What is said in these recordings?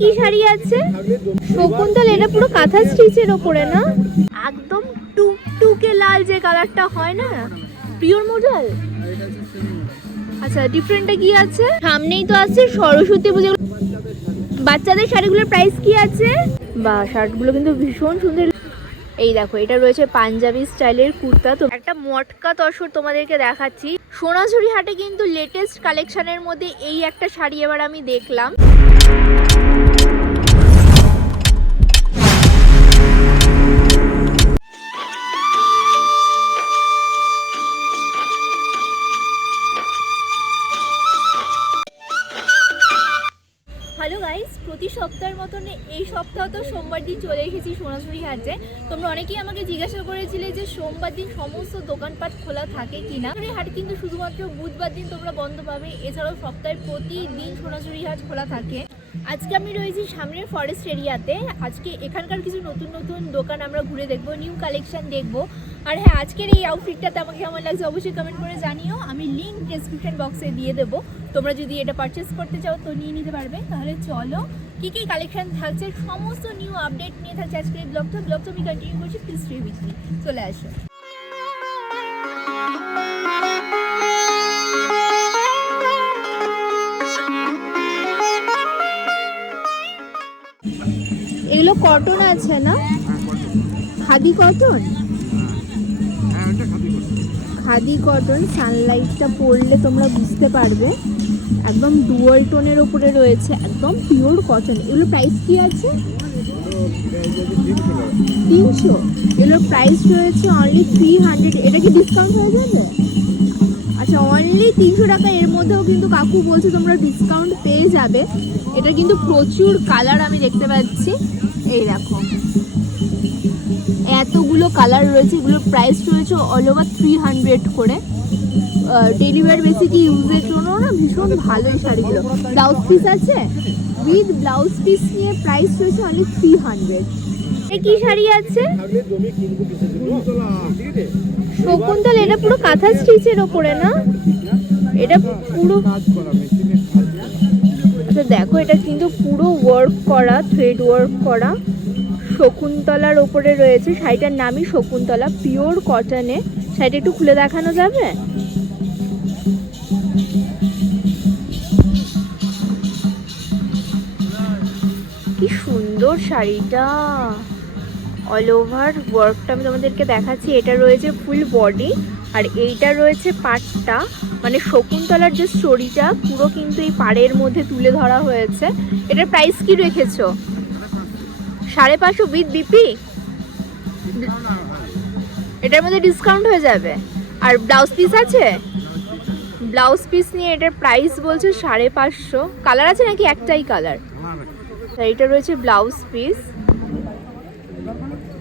কি শাড়ি আছে? শকুন্তল, এটা পুরো কাঁথা স্টিচের ওপরে, না? একদম টুকটুকে লাল যে কালারটা হয়, না? Pure model? আচ্ছা ডিফারেন্টটা কি আছে? সামনেই তো আছে সরস্বতী পুজো। বাচ্চাদের শাড়িগুলোর প্রাইস কি আছে? বা, শার্টগুলো কিন্তু ভীষণ সুন্দর। এই দেখো, এটা রয়েছে পাঞ্জাবি স্টাইলের কুর্তা। তো একটা মটকা তসর তোমাদেরকে দেখাচ্ছি। সোনাঝুরি হাটে কিন্তু লেটেস্ট কালেকশনের মধ্যে এই একটা শাড়ি এবার আমি দেখলাম। চলে এসেছি সোনাঝুরি হাটে তোমরা অনেকেই আমাকে জিজ্ঞাসা করেছিলে যে সোমবার দিন সমস্ত দোকানপাট খোলা থাকে কিনা। সোনাঝুরি হাট কিন্তু শুধুমাত্র বুধবার দিন তোমরা বন্ধ পাবে। এছাড়াও সপ্তাহের প্রতিদিন সোনাঝুরি হাট খোলা থাকে। আজকে আমি রয়েছি সামনের ফরেস্ট এরিয়াতে আজকে এখানকার কিছু নতুন নতুন দোকান আমরা ঘুরে দেখব নিউ কালেকশন দেখব। আর হ্যাঁ আজকের এই আউটফিটটাতে আমাকে কেমন লাগছে অবশ্যই কমেন্ট করে জানিও। আমি লিঙ্ক ডেসক্রিপশন বক্সে দিয়ে দেবো। তোমরা যদি এটা পারচেস করতে চাও তো নিয়ে নিতে পারবে। তাহলে চলো কী কী কালেকশন থাকছে? সমস্ত নিউ আপডেট নিয়ে থাকছে আজকে এই ব্লগটা ব্লগটা আমি কন্টিনিউ করছি প্লিজ স্টে উইথ মি চলে আসো। এগুলো কটন আছে না? খাদি কটন খাদি কটন সানলাইটটা পড়লে তোমরা বুঝতে পারবে। একদম ডুয়াল টোনের উপরে রয়েছে, একদম পিওর কটন এগুলো প্রাইস কি আছে? তিনশো। এগুলোর প্রাইস রয়েছে অনলি থ্রি হান্ড্রেড এটা কি ডিসকাউন্ট হয়ে যাবে? আচ্ছা অনলি তিনশো টাকা। এর মধ্যেও কিন্তু কাকু বলছে তোমরা ডিসকাউন্ট পেয়ে যাবে। এটা কিন্তু প্রচুর কালার আমি দেখতে পাচ্ছি। এই দেখো। এতগুলো কালার রয়েছে। এগুলোর প্রাইস রয়েছে অল ওভার থ্রি হান্ড্রেড করে। ডেলিভারি বেসিক ইউজের জন্য না ভীষণ ভালো এই শাড়িগুলো। ব্লাউজ পিস আছে? উইথ ব্লাউজ পিস নিয়ে প্রাইস রয়েছে অনলি থ্রি হান্ড্রেড কি শাড়ি আছে? শকুন্তল, এটা পুরো কাঁথা স্টিচের ওপরে না? এটা পুরো আচ্ছা দেখো, এটা কিন্তু পুরো ওয়ার্ক করা থ্রেড ওয়ার্ক করা। শকুন্তলার ওপরে রয়েছে, শাড়িটার নামই শকুন্তলা পিওর কটনে শাড়িটা একটু খুলে দেখানো যাবে? কি সুন্দর শাড়িটা। অল ওভার ওয়ার্কটা আমি তোমাদেরকে দেখাচ্ছি। এটা রয়েছে ফুল বডি আর এইটা রয়েছে পাটটা। মানে শকুন্তলার যে স্টোরিটা পুরো কিন্তু এই পাড়ের মধ্যে তুলে ধরা হয়েছে। এটার প্রাইস কি রেখেছো? সাড়ে পাঁচশো উইথ বিপি এটার মধ্যে ডিসকাউন্ট হয়ে যাবে। আর ব্লাউজ পিস আছে? ব্লাউজ পিস নিয়ে এটার প্রাইস বলছে সাড়ে পাঁচশো। কালার আছে নাকি একটাই কালার এটা রয়েছে ব্লাউজ পিস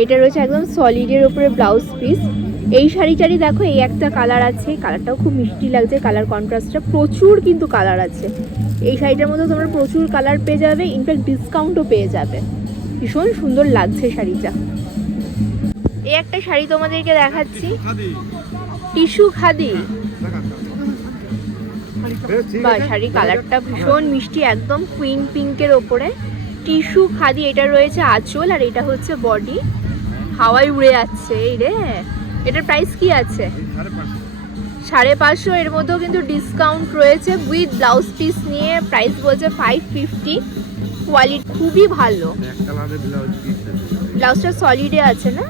এটা রয়েছে একদম সলিডের উপরে ব্লাউজ পিস এই শাড়িটারই দেখো এই একটা কালার আছে। কালারটাও খুব মিষ্টি লাগছে কালার কন্ট্রাস্টটা প্রচুর কিন্তু কালার আছে। এই শাড়িটার মধ্যে তোমরা প্রচুর কালার পেয়ে যাবে ইনফ্যাক্ট ডিসকাউন্টও পেয়ে যাবে। ভীষণ সুন্দর লাগছে শাড়িটা। এই একটা শাড়ি তোমাদেরকে দেখাচ্ছি। টিস্যু খাদি। বা শাড়ি কালারটা ভীষণ মিষ্টি একদম কুইন পিঙ্কের ওপরে। টিস্যু খাদি, এটা রয়েছে আঁচল আর এটা হচ্ছে বডি। হাওয়ায় উড়ে যাচ্ছে, এই রে। এটার প্রাইস কি আছে? সাড়ে পাঁচশো। এর মধ্যেও কিন্তু ডিসকাউন্ট রয়েছে উইথ ব্লাউজ পিস নিয়ে। প্রাইস বলছে ফাইভ ফিফটি কোয়ালিটি খুবই ভালো। ব্লাউজটা সলিডে আছে না?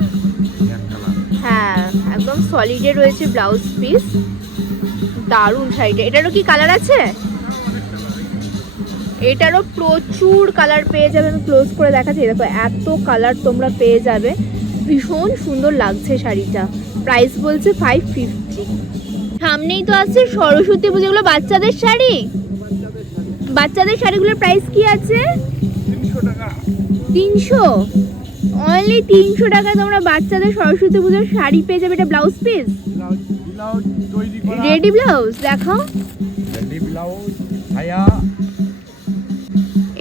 হ্যাঁ একদম সলিডে রয়েছে ব্লাউজ পিস দারুণ শাড়িটা। এটারও কি কালার আছে? এটারও প্রচুর কালার পেয়ে যাবে আমি ক্লোজ করে দেখাচ্ছি। দেখো এত কালার তোমরা পেয়ে যাবে। ভীষণ সুন্দর লাগছে শাড়িটা। প্রাইস বলছে ফাইভ ফিফটি সামনেই তো আছে সরস্বতী পুজো এগুলো বাচ্চাদের শাড়ি? বাচ্চাদের শাড়িগুলোর প্রাইস কি আছে? তিনশো। অনলি তিনশো টাকায় তোমরা বাচ্চাদের সরস্বতী পুজোর শাড়ি পেয়ে যাবে। এটা ব্লাউজ পিস রেডি ব্লাউজ দেখো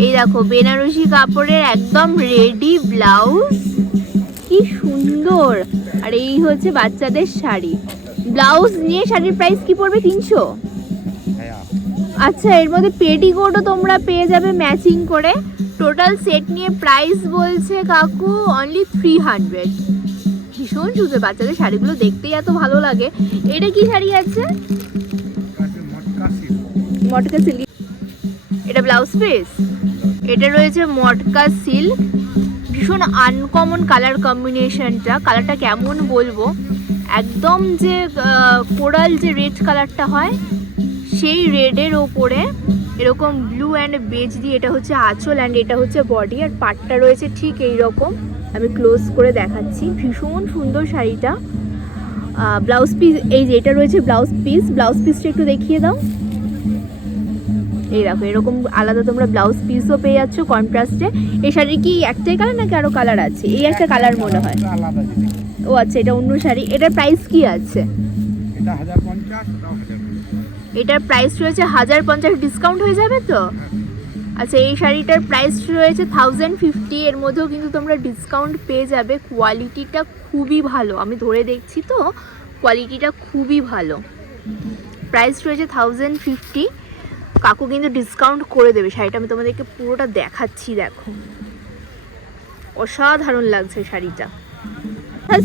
এই দেখো বেনারসি কাপড়ের একদম রেডি ব্লাউজ কি সুন্দর। আর এই হচ্ছে বাচ্চাদের শাড়ি। ব্লাউজ নিয়ে শাড়ির প্রাইস কি পড়বে তিনশো? আচ্ছা এর মধ্যে পেটিকোটও তোমরা পেয়ে যাবে ম্যাচিং করে। টোটাল সেট নিয়ে প্রাইস বলছে কাকু অনলি থ্রি হান্ড্রেড ভীষণ সুন্দর বাচ্চাদের শাড়িগুলো দেখতেই এত ভালো লাগে। এটা কি শাড়ি আছে? মটকা সিল্ক এটা ব্লাউজ পিস এটা রয়েছে মটকা সিল্ক। ভীষণ আনকমন কালার কম্বিনেশনটা কালারটা কেমন বলব? একদম যে কোরাল যে রেড কালারটা হয়, সেই রেডের ওপরে এরকম ব্লু অ্যান্ড বেজ দিয়ে এটা হচ্ছে আঁচল অ্যান্ড এটা হচ্ছে বডি আর পাটটা রয়েছে ঠিক এই রকম আমি ক্লোজ করে দেখাচ্ছি। ভীষণ সুন্দর শাড়িটা। ব্লাউজ পিস এই যে এটা রয়েছে ব্লাউজ পিস ব্লাউজ পিসটা একটু দেখিয়ে দাও। এই দেখো এরকম আলাদা তোমরা ব্লাউজ পিসও পেয়ে যাচ্ছ কন্ট্রাস্টে এই শাড়ির কি একটাই কালার নাকি আরও কালার আছে? এই একটা কালার মনে হয়। ও আচ্ছা এটা অন্য শাড়ি। এটার প্রাইস কি আছে? এটার প্রাইস রয়েছে হাজার পঞ্চাশ ডিসকাউন্ট হয়ে যাবে তো? আচ্ছা এই শাড়িটার প্রাইস রয়েছে থাউজেন্ড ফিফটি এর মধ্যেও কিন্তু তোমরা ডিসকাউন্ট পেয়ে যাবে। কোয়ালিটিটা খুবই ভালো। আমি ধরে দেখছি তো কোয়ালিটিটা খুবই ভালো। প্রাইস রয়েছে থাউজেন্ড ফিফটি কাকু কিন্তু ডিসকাউন্ট করে দেবে। শাড়িটা আমি তোমাদেরকে পুরোটা দেখাচ্ছি, দেখো। অসাধারণ লাগছে শাড়িটা।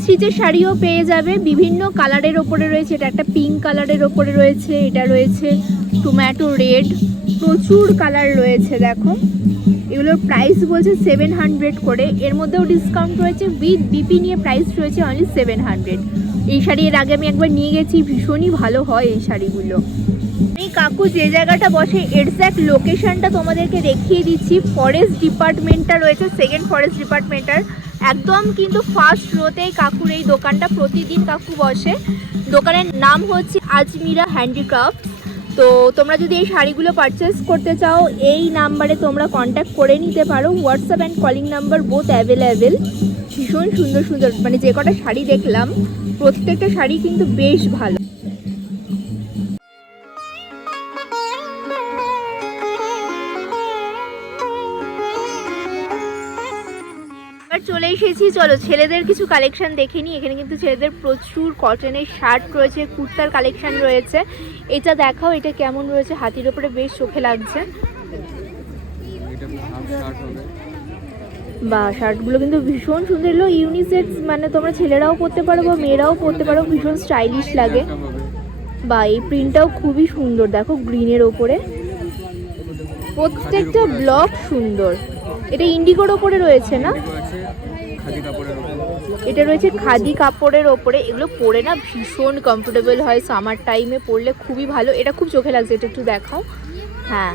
স্টিচের শাড়িও পেয়ে যাবে। বিভিন্ন কালারের ওপরে রয়েছে। এটা একটা পিঙ্ক কালারের ওপরে রয়েছে। এটা রয়েছে টোম্যাটো রেড প্রচুর কালার রয়েছে, দেখো। এগুলোর প্রাইস বলছে সেভেন হান্ড্রেড করে। এর মধ্যেও ডিসকাউন্ট রয়েছে। উইথ বিপি নিয়ে প্রাইস রয়েছে অনলি সেভেন হান্ড্রেড এই শাড়ি এর আগে আমি একবার নিয়ে গেছি। ভীষণই ভালো হয় এই শাড়িগুলো। আমি কাকু যে জায়গাটা বসে এক্স্যাক্ট লোকেশনটা তোমাদেরকে দেখিয়ে দিচ্ছি। ফরেস্ট ডিপার্টমেন্টটা রয়েছে সেকেন্ড ফরেস্ট ডিপার্টমেন্টার একদম কিন্তু ফার্স্ট রোতেই কাকুর এই দোকানটা প্রতিদিন কাকু বসে। দোকানের নাম হচ্ছে আজমিরা হ্যান্ডিক্রাফট তো তোমরা যদি এই শাড়িগুলো পারচেস করতে চাও, এই নাম্বারে তোমরা কন্ট্যাক্ট করে নিতে পারো। WhatsApp and calling number both available ভীষণ সুন্দর সুন্দর মানে যে কটা শাড়ি দেখলাম, প্রত্যেকটা শাড়ি কিন্তু বেশ ভালো। এসেছি চলো, ছেলেদের কিছু কালেকশন দেখে নিই এখানে কিন্তু ছেলেদের প্রচুর কটনের শার্ট রয়েছে, কুর্তার কালেকশন রয়েছে। এটা দেখাও, এটা কেমন রয়েছে, হাতির ওপরে বেশ চোখে লাগছে। বা শার্টগুলো কিন্তু ভীষণ সুন্দর। এগুলো ইউনিসেক্স মানে তোমরা ছেলেরাও পরতে পারো বা মেয়েরাও পরতে পারো, ভীষণ স্টাইলিশ লাগে। বা, এই প্রিন্টটাও খুবই সুন্দর, দেখো গ্রিনের ওপরে। প্রত্যেকটা ব্লক সুন্দর। এটা ইন্ডিগোর ওপরে রয়েছে না? এটা রয়েছে খাদি কাপড়ের ওপরে। এগুলো পরে না ভীষণ কমফোর্টেবল হয় সামার টাইমে পরলে খুবই ভালো। এটা খুব চোখে লাগছে এটা একটু দেখাও। হ্যাঁ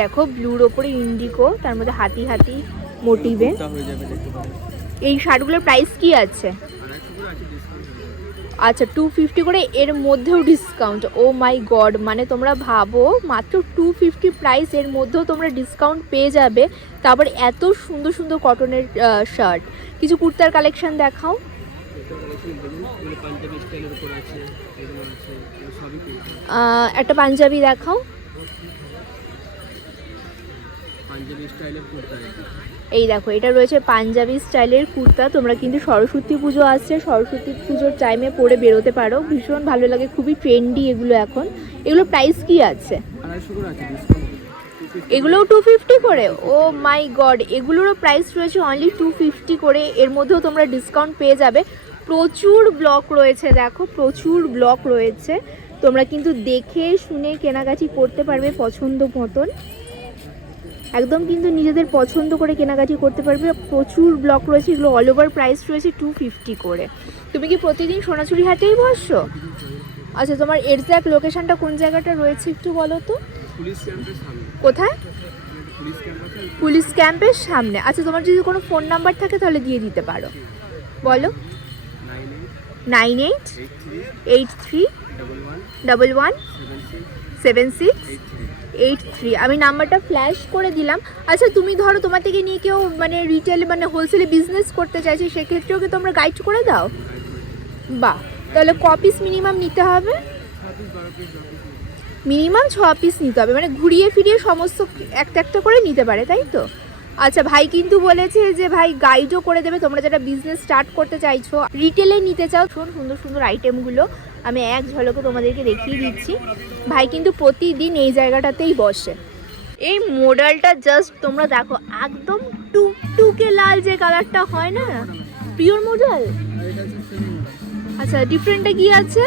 দেখো ব্লুর ওপরে ইন্ডিকো তার মধ্যে হাতি হাতি মোটিভে এই শার্টগুলোর প্রাইস কি আছে আর একশো করে আছে ডিসকাউন্ট আচ্ছা টু ফিফটি করে এর মধ্যেও ডিসকাউন্ট ও মাই গড মানে তোমরা ভাবো, মাত্র টু ফিফটি প্রাইস এর মধ্যেও তোমরা ডিসকাউন্ট পেয়ে যাবে। তারপর এত সুন্দর সুন্দর কটনের শার্ট কিছু কুর্তার কালেকশন দেখাও। একটা পাঞ্জাবি দেখাও। পাঞ্জাবি স্টাইলের কুর্তা এই দেখো, এটা রয়েছে পাঞ্জাবি স্টাইলের কুর্তা। তোমরা কিন্তু সরস্বতী পুজো আসছে, সরস্বতী পুজোর টাইমে পরে বেরোতে পারো। ভীষণ ভালো লাগে, খুবই ট্রেন্ডি এগুলো এখন। এগুলো প্রাইস কি আছে? এগুলোও টু ফিফটি করে? ও মাই গড এগুলোরও প্রাইস রয়েছে অনলি টু ফিফটি করে। এর মধ্যেও তোমরা ডিসকাউন্ট পেয়ে যাবে। প্রচুর ব্লক রয়েছে, দেখো, প্রচুর ব্লক রয়েছে। তোমরা কিন্তু দেখে শুনে কেনাকাটি করতে পারবে পছন্দ মতন। একদম কিন্তু নিজেদের পছন্দ করে কেনাকাটি করতে পারবে। প্রচুর ব্লক রয়েছে এগুলো অল ওভার প্রাইস রয়েছে টু ফিফটি করে। তুমি কি প্রতিদিন সোনাচুরি হাটেই বসছো আচ্ছা তোমার এক্স্যাক্ট লোকেশনটা কোন জায়গাটা রয়েছে একটু বলো তো? কোথায়? পুলিশ ক্যাম্পের সামনে। আচ্ছা তোমার যদি কোনো ফোন নাম্বার থাকে তাহলে দিয়ে দিতে পারো। বলো। Nine eight. Eight. Three. Double one. Seven six. Eight three আমি নাম্বারটা ফ্ল্যাশ করে দিলাম। আচ্ছা তুমি ধরো তোমার থেকে নিয়ে কেউ মানে রিটেল মানে হোলসেলে বিজনেস করতে চাইছে, সেক্ষেত্রেও কি তোমরা গাইড করে দাও? বাহ, তাহলে ক পিস মিনিমাম নিতে হবে? মিনিমাম ছ পিস নিতে হবে মানে ঘুরিয়ে ফিরিয়ে সমস্ত একটা একটা করে নিতে পারে, তাই তো? আচ্ছা ভাই কিন্তু বলেছে যে, ভাই গাইডও করে দেবে, তোমরা যারা বিজনেস স্টার্ট করতে চাইছো রিটেলে নিতে চাও, শোন সুন্দর সুন্দর আইটেমগুলো আমি এক ঝলকে তোমাদেরকে দেখিয়ে দিচ্ছি। ভাই কিন্তু প্রতিদিন এই জায়গাটাতেই বসে। এই মডেলটা জাস্ট তোমরা দেখো একদম টুকটুকে লাল যে কালারটা হয় না পিওর মডেল আচ্ছা ডিফারেন্টটা কি আছে?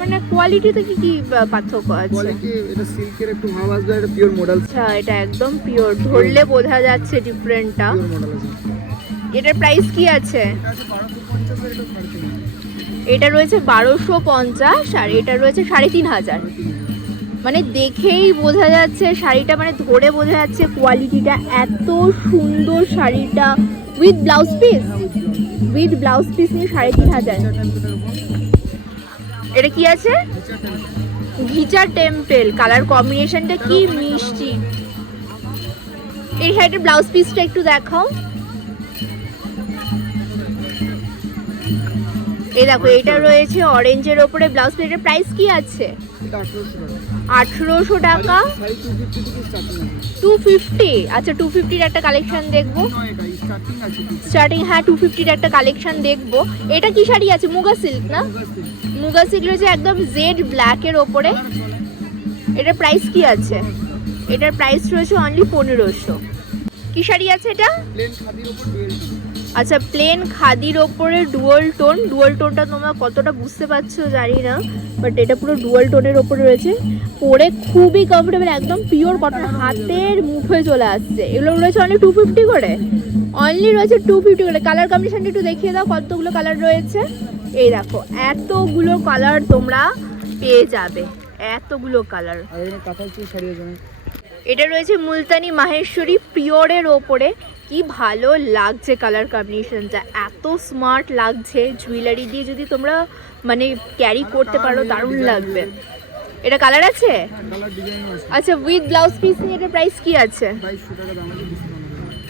মানে কোয়ালিটিতে কি কি পার্থক্য আছে? এটা সিল্কের একটু ভাব আসবে এটা পিওর মডেল আচ্ছা এটা একদম পিওর ধরলে বোঝা যাচ্ছে ডিফারেন্টটা এটার প্রাইস কি আছে? এটা এটা এটা রয়েছে বারোশো পঞ্চাশ আর এটা রয়েছে সাড়ে তিন হাজার। মানে দেখেই বোঝা যাচ্ছে, শাড়িটা মানে ধরে বোঝা যাচ্ছে কোয়ালিটিটা এত সুন্দর শাড়িটা with blouse piece with blouse piece নিয়ে সাড়ে তিন হাজার। এটা কি আছে? ঘিচা টেম্পেল। কালার কম্বিনেশনটা কি মিষ্টি। এই শাড়িটার ব্লাউজ পিসটা একটু দেখাও। এই দেখো এটা রয়েছে অরেঞ্জের ওপরে ব্লাউজ পিস প্রাইস কি আছে? আঠেরোশো টাকা। টু ফিফটি আচ্ছা টু ফিফটির একটা কালেকশন দেখব। স্টার্টিং হ্যাঁ টু ফিফটির একটা কালেকশন দেখব। এটা কি শাড়ি আছে? মুগা সিল্ক না? মুগা সিল্ক রয়েছে একদম জেড ব্ল্যাকের ওপরে। এটার প্রাইস কি আছে? এটার প্রাইস রয়েছে অনলি পনেরোশো। কি শাড়ি আছে এটা? প্লেন খাদির উপর ডুয়েল আচ্ছা প্লেন খাদির ওপরে ডুয়াল টোন ডুয়াল টোনটা তোমরা কতটা বুঝতে পারছ জানি না বাট এটা পুরো ডুয়াল টোনের ওপরে রয়েছে। পরে খুবই কমফোর্টেবল একদম পিওর কটন হাতের মুঠোয় চলে আসছে। এগুলো রয়েছে অনলি টু ফিফটি করে? অনলি রয়েছে টু ফিফটি করে। কালার কম্বিনেশনটা একটু দেখিয়ে দাও কতগুলো কালার রয়েছে। এই দেখো এতগুলো কালার তোমরা পেয়ে যাবে এতগুলো কালার এটা রয়েছে মুলতানি মাহেশ্বরী পিওরের ওপরে। কি ভালো লাগছে কালার কম্বিনেশনটা এত স্মার্ট লাগছে জুয়েলারি দিয়ে। যদি তোমরা মানে ক্যারি করতে পারো দারুণ লাগবে। এটা কালার আছে? হ্যাঁ আচ্ছা উইথ ব্লাউজ পিস নিয়ে এটার প্রাইস কি আছে? বাইশশো টাকা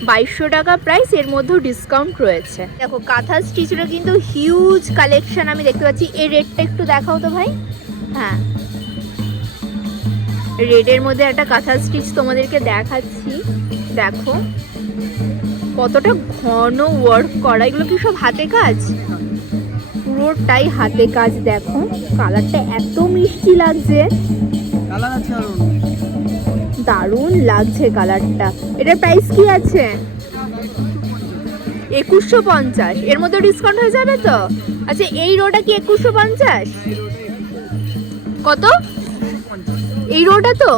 বাইশশো প্রাইস এর মধ্যেও ডিসকাউন্ট রয়েছে। দেখো কাঁথা স্টিচেরও কিন্তু হিউজ কালেকশন আমি দেখতে পাচ্ছি। এই রেটটা একটু দেখাও তো ভাই। হ্যাঁ। রেডের মধ্যে একটা কাঁথা স্টিচ তোমাদেরকে দেখাচ্ছি। দেখো। কতটা ঘন ওয়ার্ক করা এগুলো কি সব হাতে কাজ? পুরোটাই হাতে কাজ দেখো কালারটা এত মিষ্টি লাগছে। দারুণ লাগছে কালারটা এটার প্রাইস কি আছে? একুশশো পঞ্চাশ। এর মধ্যে ডিসকাউন্ট হয়ে যাবে তো? আচ্ছা এই রোটা কি একুশশো পঞ্চাশ। কত? এই রোটা তো?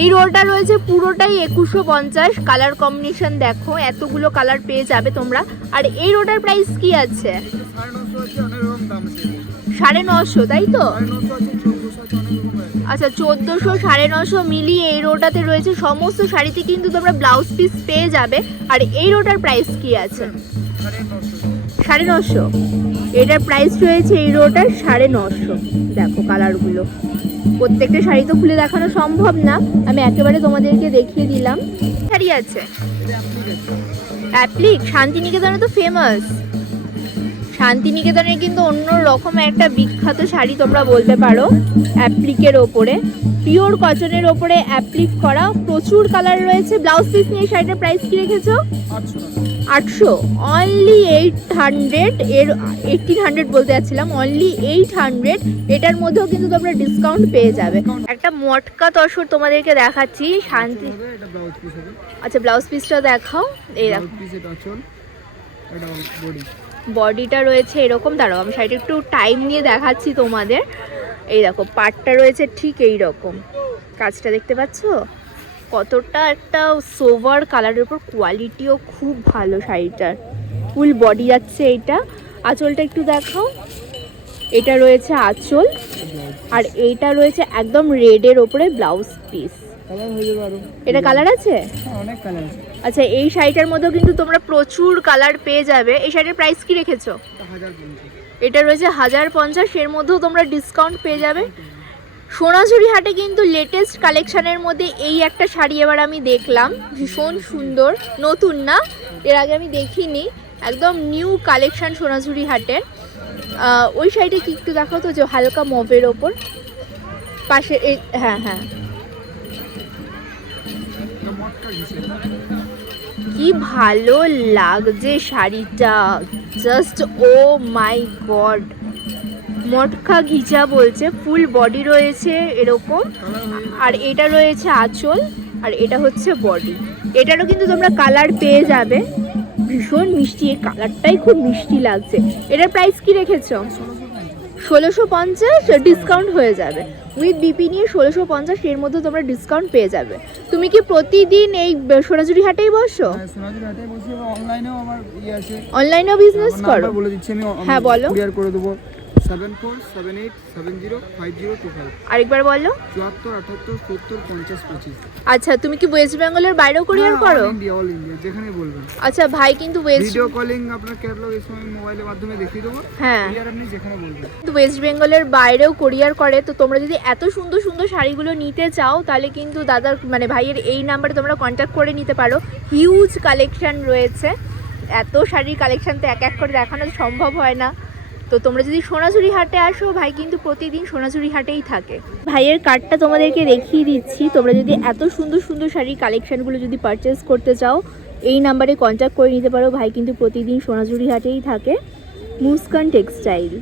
এই রোটা রয়েছে পুরোটাই একুশশো পঞ্চাশ। কালার কম্বিনেশন দেখো, এতগুলো কালার পেয়ে যাবে তোমরা। আর এই রোটার প্রাইস কি আছে? সাড়ে নশো, তাই তো? আচ্ছা চোদ্দোশো, সাড়ে নশো মিলিয়ে এই রোটাতে রয়েছে। সমস্ত শাড়িতে কিন্তু তোমরা ব্লাউজ পিস পেয়ে যাবে। আর এই রোটার প্রাইস কি আছে? সাড়ে নশো। এটার প্রাইস রয়েছে এই রোটার সাড়ে নশো। দেখো কালারগুলো প্রত্যেকটা শাড়ি তো খুলে দেখানো সম্ভব না। আমি একেবারে তোমাদেরকে দেখিয়ে দিলাম। শাড়ি আছে? অ্যাপ্লিক, শান্তিনিকেতনে তো ফেমাস শান্তিনিকেতনের কিন্তু অন্য রকম একটা বিখ্যাত শাড়ি তোমরা বলতে পারো, অ্যাপ্লিকের ওপরে। পিওর কটনের ওপরে অ্যাপ্লিক করা। প্রচুর কালার রয়েছে। ব্লাউজ পিস নিয়ে শাড়িটার প্রাইস কি রেখেছো? আটশো অনলি এইট হান্ড্রেড এর এইটিন হান্ড্রেড বলতে যাচ্ছিলাম অনলি এইট হান্ড্রেড এটার মধ্যেও কিন্তু তোমরা ডিসকাউন্ট পেয়ে যাবে। একটা মটকা তসর তোমাদেরকে দেখাচ্ছি শান্তি আচ্ছা ব্লাউজ পিসটা দেখাও এই দেখো। বডিটা রয়েছে এরকম দাঁড়াও আমি শাড়িটা একটু টাইম নিয়ে দেখাচ্ছি তোমাদের। এই দেখো পাটটা রয়েছে ঠিক এই রকম কাজটা দেখতে পাচ্ছো? কতটা একটা সোভার কালারের উপর কোয়ালিটিও খুব ভালো শাড়িটার ফুল বডি যাচ্ছে এইটা। আঁচলটা একটু দেখাও। এটা রয়েছে আঁচল। আর এইটা রয়েছে একদম রেডের ওপরে ব্লাউজ পিস এটা কালার আছে? হ্যাঁ, অনেক কালার আচ্ছা এই শাড়িটার মধ্যেও কিন্তু তোমরা প্রচুর কালার পেয়ে যাবে। এই শাড়ির প্রাইস কি রেখেছো? এটা এটা রয়েছে হাজার পঞ্চাশ এর মধ্যেও তোমরা ডিসকাউন্ট পেয়ে যাবে। সোনাঝুরি হাটে কিন্তু লেটেস্ট কালেকশনের মধ্যে এই একটা শাড়ি এবার আমি দেখলাম। ভীষণ সুন্দর, নতুন না, এর আগে আমি দেখিনি। একদম নিউ কালেকশন সোনাঝুরি হাটের। ওই শাড়িটা কি একটু দেখো তো, যে হালকা মভের ওপর। পাশে হ্যাঁ হ্যাঁ। কি ভালো লাগছে শাড়িটা। জাস্ট ও মাই গড মটকা ঘিচা বলছে ফুল বডি রয়েছে এরকম আর এটা রয়েছে আঁচল আর এটা হচ্ছে বডি এটারও কিন্তু তোমরা কালার পেয়ে যাবে। ভীষণ মিষ্টি এই কালারটাই খুব মিষ্টি লাগছে। এটার প্রাইস কি রেখেছো? ষোলোশো পঞ্চাশ ডিসকাউন্ট হয়ে যাবে। উইথ বিপি নিয়ে ষোলোশো পঞ্চাশ এর মধ্যে তোমরা ডিসকাউন্ট পেয়ে যাবে। তুমি কি প্রতিদিন এই সোনাঝুরি হাটেই বসো? হ্যাঁ অনলাইনেও ইয়ে অনলাইনেও বিজনেস করো? দিচ্ছি আমি হ্যাঁ, বলো। করে দেবো। Seven four seven eight seven zero five zero two five আরেকবার বলো। চুয়াত্তর আটাত্তর সত্তর পঞ্চাশ পঁচিশ। আচ্ছা তুমি কি ওয়েস্ট বেঙ্গলের বাইরেও কুরিয়ার করো? ইন্ডিয়া অল ইন্ডিয়া যেখানে বলবেন। আচ্ছা ভাই কিন্তু ওয়েস্ট ভিডিও কলিং আপনার ক্যাটালগ এই সময় মোবাইলের মাধ্যমে দেখিয়ে দেবো। হ্যাঁ। কুরিয়ার আপনি যেখানে বলবেন। কিন্তু ওয়েস্ট বেঙ্গলের বাইরেও কোরিয়ার করে তো তোমরা যদি এত সুন্দর সুন্দর শাড়িগুলো নিতে চাও তাহলে কিন্তু দাদার মানে ভাইয়ের এই নাম্বারে তোমরা কন্ট্যাক্ট করে নিতে পারো। হিউজ কালেকশন রয়েছে। এত শাড়ির কালেকশন তো এক এক করে দেখানো সম্ভব হয় না। তো তোমরা যদি সোনাঝুরি হাটে আসো, ভাই কিন্তু প্রতিদিন সোনাঝুরি হাটেই থাকে। ভাইয়ের কার্ডটা তোমাদেরকে দেখিয়ে দিচ্ছি। তোমরা যদি এত সুন্দর সুন্দর শাড়ির কালেকশানগুলো যদি পারচেস করতে চাও, এই নাম্বারে কন্ট্যাক্ট করে নিতে পারো। ভাই কিন্তু প্রতিদিন সোনাঝুরি হাটেই থাকে। মুসকান টেক্সটাইল